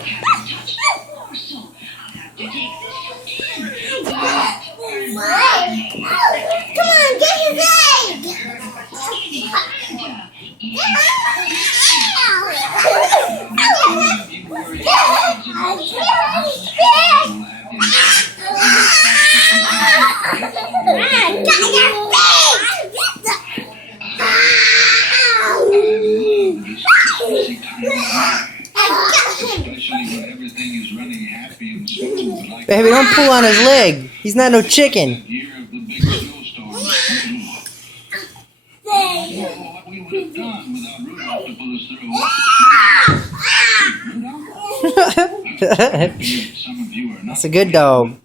Come on, get his egg! Baby, don't pull on his leg. He's not no chicken. That's a good dog.